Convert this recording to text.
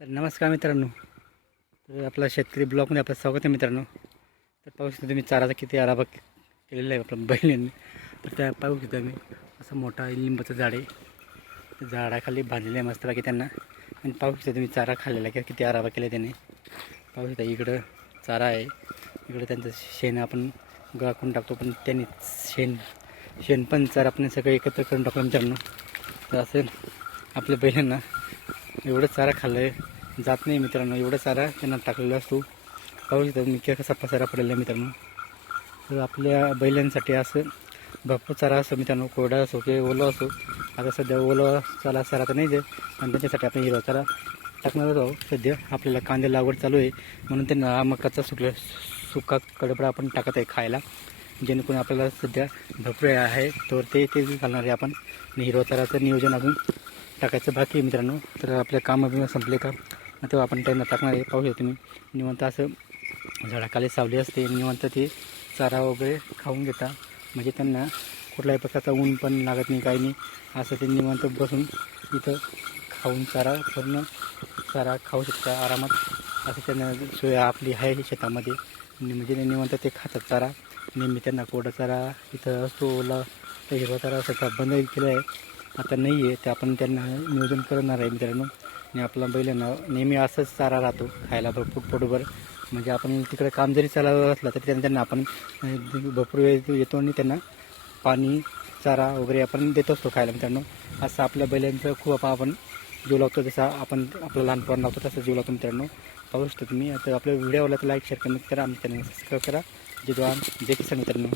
तर नमस्कार मित्रांनो. तर आपला शेतकरी ब्लॉगमध्ये आपलं स्वागत आहे मित्रांनो. तर पाहू शकता तुम्ही चाराचा किती आराखा केलेला आहे आपल्या बैलांनी. तर त्या पाहू शकता मी असं मोठा लिंबाचं झाड आहे. त्या झाडाखाली बांधलेलं आहे मस्तपैकी त्यांना. आणि पाहू शकता तुम्ही चारा खाल्लेला आहे किती आराखा केला त्याने. पाहू शकता इकडं चारा आहे, इकडं त्यांचं शेण आपण गोळा करून टाकतो, पण त्यांनी शेण पण चारा आपण सगळं एकत्र करून टाकलं मित्रांनो. तर असं आपल्या बैलांना एवढं चारा खाल्लं जात नाही मित्रांनो. एवढं चारा त्यांना टाकलेला असतो. पाहू शकता मी कसा पसारा पडलेला आहे मित्रांनो. तर आपल्या बैलांसाठी असं भरपूर चारा असतो मित्रांनो, कोरडा असो किंवा ओला असो. आता सध्या ओला चारा तर नाही दे, आणि त्यांच्यासाठी आपण हिरवा चारा टाकणार आहोत. सध्या आपल्याला कांदे लागवड चालू आहे, म्हणून त्यांना हा मकाचा सुका कडबडा आपण टाकत आहे खायला, जेणेकरून आपल्याला सध्या भरपूर आहे तर ते घालणार आहे आपण. आणि हिरवा चाराचं नियोजन अजून टाकायचं बाकी आहे मित्रांनो. तर आपल्या कामं बिमं संपले का तेव्हा आपण त्यांना टाकणार आहे. पाहू शकतो तुम्ही निवांत असं झाडाखाली सावली असते, निवांत ते चारा वगैरे खाऊन घेता. म्हणजे त्यांना कुठल्याही प्रकारचा ऊन पण लागत नाही, काही नाही. असं ते निवांत बसून इथं खाऊन पूर्ण चारा खाऊ शकता आरामात. असं त्यांना सोय आपली आहे शेतामध्ये. म्हणजे निवांत ते खातात चारा. नेहमी त्यांना कोरडा चारा इथं असतो, ओला तर हिरवा चारा सगळा बंद केला आहे, आता नाही आहे. ते आपण त्यांना नियोजन करणार आहे मित्रांनो. आणि आपला बैलांना नेहमी असंच चारा राहतो खायला भरपूर पोटभर. म्हणजे आपण तिकडे काम जरी चालवलं असलं तरी त्यांना आपण भरपूर वेळ येतो आणि त्यांना पाणी चारा वगैरे आपण देत असतो खायला मित्रांनो. असं आपल्या बैलांचं खूप आपण जीव लावतो, जसा आपण आपलं लहानपण लावतो तसं जीव लावतो मित्रांनो. पाहू शकतो तुम्ही. आता आपल्या व्हिडिओला तर लाईक शेअर कमेंट करा, आमच्या चॅनल सबस्क्राईब करा. जय जवान जय किसान मित्रांनो.